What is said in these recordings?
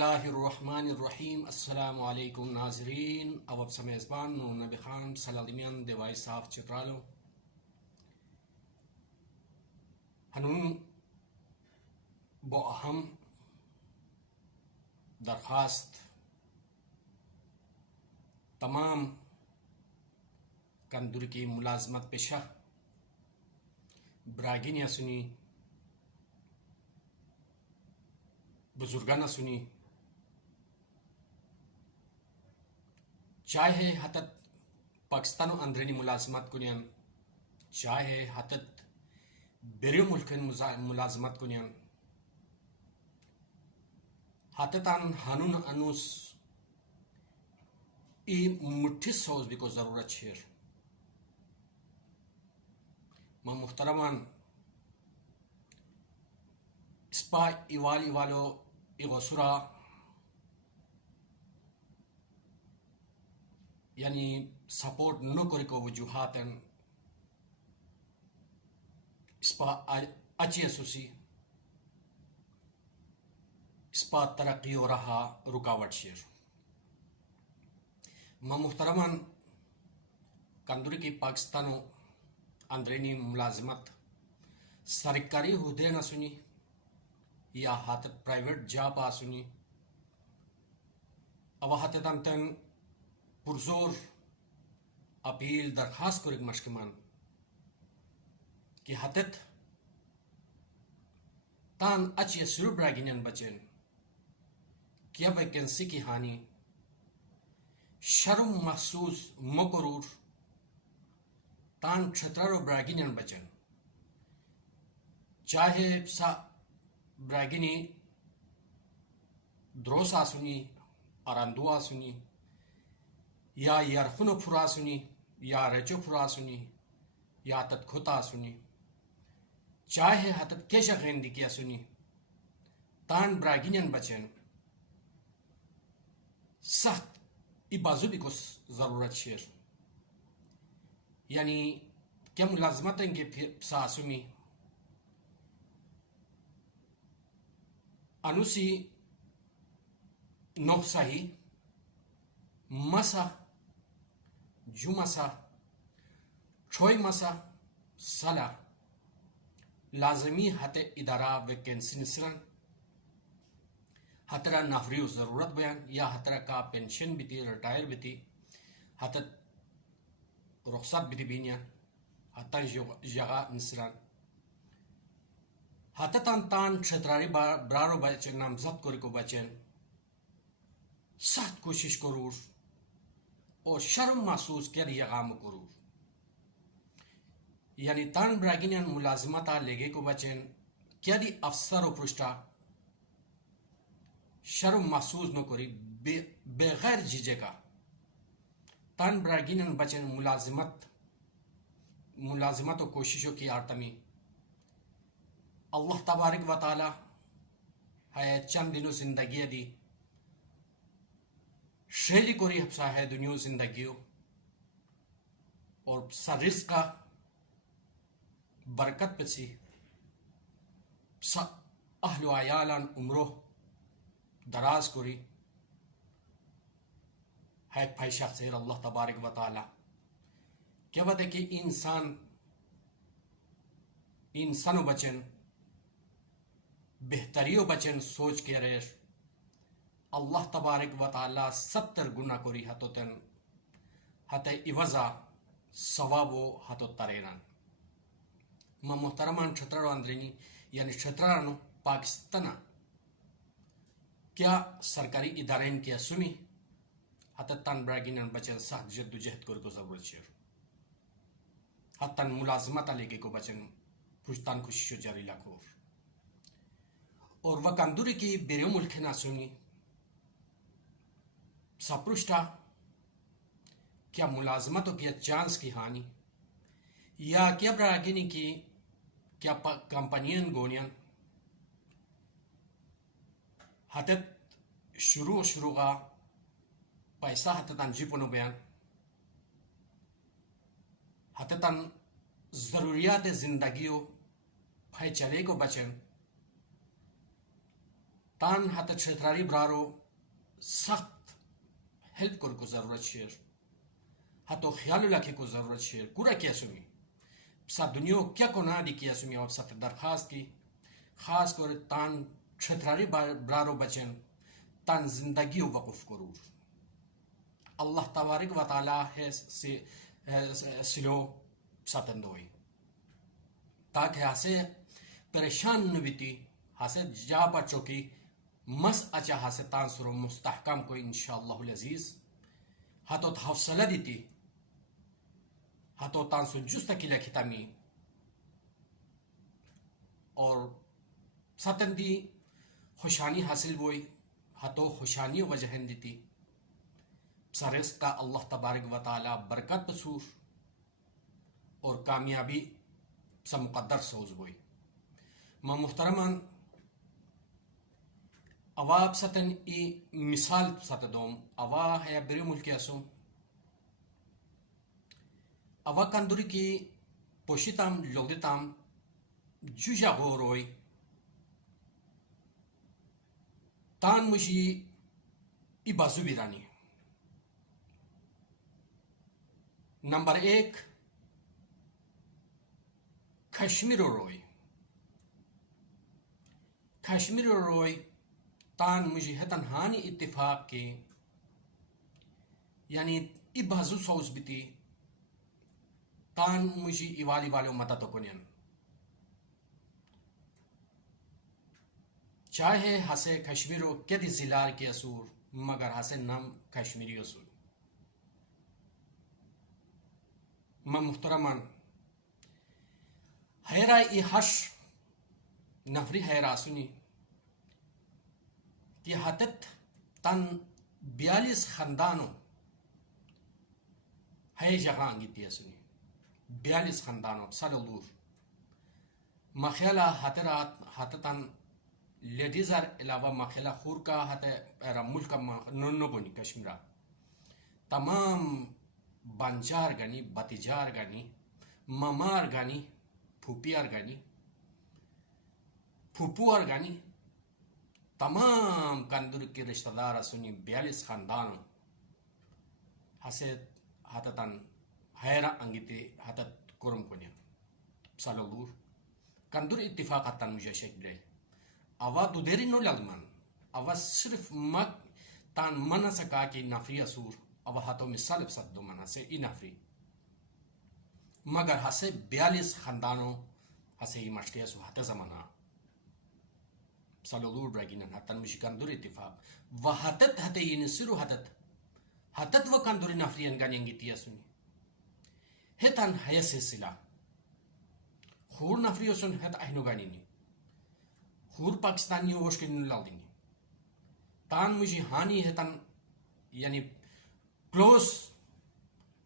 اللہ الرحمن الرحیم السلام علیکم ناظرین اوب سمیزبان نو نبی خان سلالمیان دیوائی صاف چترالو ہنون بو اہم درخواست تمام کندر کی ملازمت پیشہ براگین یا سنی بزرگانہ سنی چاہے حتت پاکستان و اندرینی ملازمت کنین چاہے حتت بیرو ملکن ملازمت کنین حتتان ہنون انوس ای مٹھی سوز بھی کو ضرورت شیر ما محترمان اسپا ایوالی والو ایغسورا یعنی سپورٹ نو کری کو وجوہاتن اسپا اچی اسوسی اسپا ترقی و رہا رکاوٹ شیر ما محترمان کندوری کی پاکستانو اندرینی ملازمت سرکاری عہدے نہ سنی یا حتت پرائیویٹ جاب آسنی او حتت انتن پرزور اپیل درخواست کرک مشکمان کہ حتت تان اچھی سرو براگینین بچن کیا ویکنسی کی ہانی شرم محسوس مقرور تان چھترارو براگینین بچن چاہے سا براگینی دروس آسنی اراندو آسنی یا یرخنو پھرا سنی یا رچو پھرا سنی یا تت کھتا سنی چاہے حتت کیشا غیندی کیا سنی تان براگینین بچن سخت ای بازو بھی کو ضرورت شیر یعنی کیا ملازمتیں کے پھر ساسمی انوسی نو ساہی مسا جو مسا چھوئی مسا سلا لازمی حت ادارہ ویکنسی نسرن حترہ نفری و ضرورت بیان یا حترہ کا پینشن بھی تھی ریٹائر بھی تھی حتت رخصت بھی تھی بینیان حتہ جگہ نسران حتتان تان چھتراری برارو بچن نامزد کوری کو بچن سخت کوشش کرور اور شرم محسوس کر یغام کرور یعنی تان براگینیان ملازمتا لگے کو بچن کیا دی افسر و پرشتا شرم محسوس نو کری بغیر جیجے کا تان براگینیان بچن ملازمت و کوششوں کی آرتمی اللہ تبارک و تعالی ہے چند دنوں زندگی دی شیلی کوری حفظہ ہے دنیا زندگیوں اور سا رزق کا برکت پسی سا اہل و عیالان عمرو دراز کوری ہے پھائشہ سیر اللہ تبارک و تعالی کیا بات ہے کہ انسانو بچن بہتریو بچن سوچ کے رہے اللہ تبارک و تعالی 70 گناہ کوری حتو تن حتی عوضا ثوابو حتو ترینان ما محترمان چھترارو اندرینی یعنی چھترارانو پاکستانا کیا سرکاری ادارین کیا سنی حتی تن براگینن بچن سخت جد و جہد کوری کو ضرورت شیر حتی ملازمت لگے کو بچن پوشتان خوششو جاری لکھور اور وکندوری کی بیرو ملک نہ سنی سپرشٹا کیا ملازمتوں کیا چانس کی ہانی یا کیا براگینی کی کیا کمپنین گونین حتت شروع کا پیسہ حتتان جیپنو بیان حتتان ضروریات زندگیوں پھائی چلے کو بچن تان حتی چھتراری برارو سخت ہیلپ کر کو ضرورت شیر حتی خیال لکھے کو ضرورت شیر کورا کیا سمی سا دنیا کیا کو نا دی کیا سمی اور ست درخواست کی خاص کر تان چھتراری برارو بچن تان زندگی وقف کرور اللہ تبارک و تعالی ہے سلو ستندوئی تاکہ ہاسے پریشان نبیتی ہاسے جا بچوں کی مس اچھا ہاسے تان سرو مستحکم کو انشاءاللہ العزیز ہاتو حوصلہ دیتی ہاتو تان سو جست کی لکھتامی اور ستندی خوشانی حاصل ہوئی ہاتو خوشانی وجہ دیتی سرس کا اللہ تبارک و تعالی برکت بسور اور کامیابی سا مقدر سوز ہوئی ما محترمان اواب ستن ای مثال ستدوم اوا ہے بری ملکی اسو اوا کندوری کی پوشیتام لودیتام جوجا غوروئی تان مجھی ای بازو بیرانی نمبر 1 کشمیر روئی کشمیر روئی تان مجھے ہتن ہانی اتفاق کے یعنی ای بازو سوز بیتی تان مجھے ای والی والو مدد کنین چاہے ہسے کشمیرو کدی زلار کے اسور مگر ہسے نام کشمیری اسور ما محترمان حیرہ ای حش نفری حیرہ سنی کہ حتت تن 42 خاندانوں ہے جگہ انگیتی سنی 42 خاندانوں سالور مخیلہ حتتن لیڈیزار علاوہ مخیلہ خور کا حت ایرا ملک نونو بنی کشمیرہ تمام بانجار گانی بتیجار گانی ممار گانی پھوپیار گانی پھوپوار گانی تمام کندر کی رشتہ دار سنی 42 خاندانوں ہسے حتتن حیرہ انگیتے حتت کرم کنیا سالور کندر اتفاق حتن مجھے شکل ہے اوا دو دیری نو لگمان اوا صرف مک تان منا سکا کی نفری اسور اوا ہاتھوں میں سالب ست دو منا سے ای نفری مگر ہسے 42 خاندانوں ہسے ای مشکیا سو ہاتھ زمانہ سالور برگینن حتن مجھے کندر اتفاق و حتت حتی ین سرو حتت و کندر نفری انگانی انگیتی سنی ہتن ہے سلسلہ خور نفری سن ہت اہنو گانی نی خور پاکستانی ہوش کے نلال دینی تان مجھے ہانی ہتن یعنی کلوز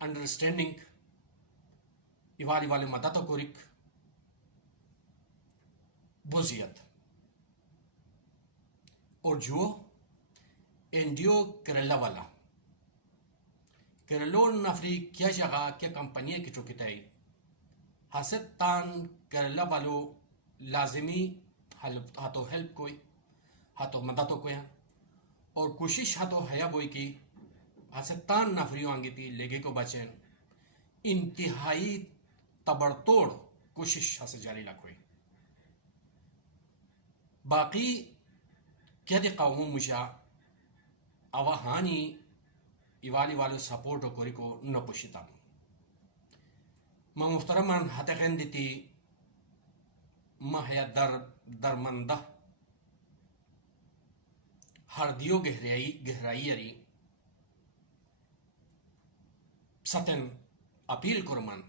انڈرسٹینڈنگ ایوالی والے مدد کورک بوزیت اور جو انڈیو کیرلا والا کیرلو نفری کیا جگہ کیا کمپنی کی چوکیتائی حسد تان کیرلا والو لازمی ہاتھوں ہیلپ کوئی ہاتھوں مدد کوئی اور کوشش ہاتھوں حیا بوئی کی حسد تان نفریوں آنگی تھی لگے کو بچین انتہائی تبڑتوڑ کوشش ہسے جاری لکھوئی باقی کیا دی قوموں مجھا اوہانی ایوالی والو سپورٹو کوری کو نہ پوشیتا ما محترمان حتقین دیتی ما ہے درمندہ ہر دیو گہرائی اری ستن اپیل کرمان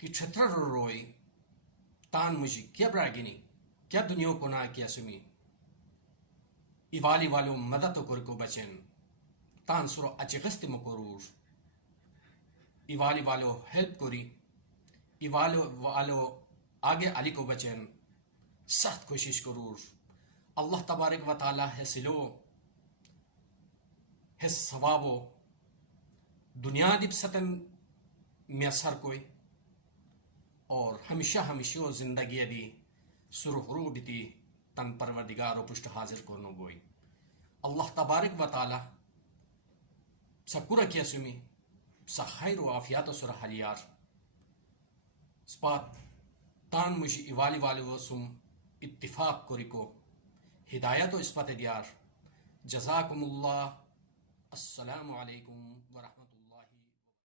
کہ چھتر روئی تان مجھے کیا براگینی کیا دنیا کو نا کیا سمی ایوالی والو مدد کر کو بچن تان سرو اچھے غستی مکرور ایوالی والو ہیلپ کری ایوالی والو آگے علی کو بچن سخت کوشش کرور اللہ تبارک و تعالی ہے سلو ہے ثوابو دنیا دیب ستن میسر کوئی اور ہمیشہ زندگی دی سرخرو بیتی تن پروردگار و پشت حاضر کرنو گوئی اللہ تبارک و تعالی سکورا کیا سمی سا خیر و عافیات و سر حلیار سپات تان مجھے ایوالی والی و سم اتفاق کوریکو ہدایت و اسپت دیار جزاکم اللہ السلام علیکم ورحمۃ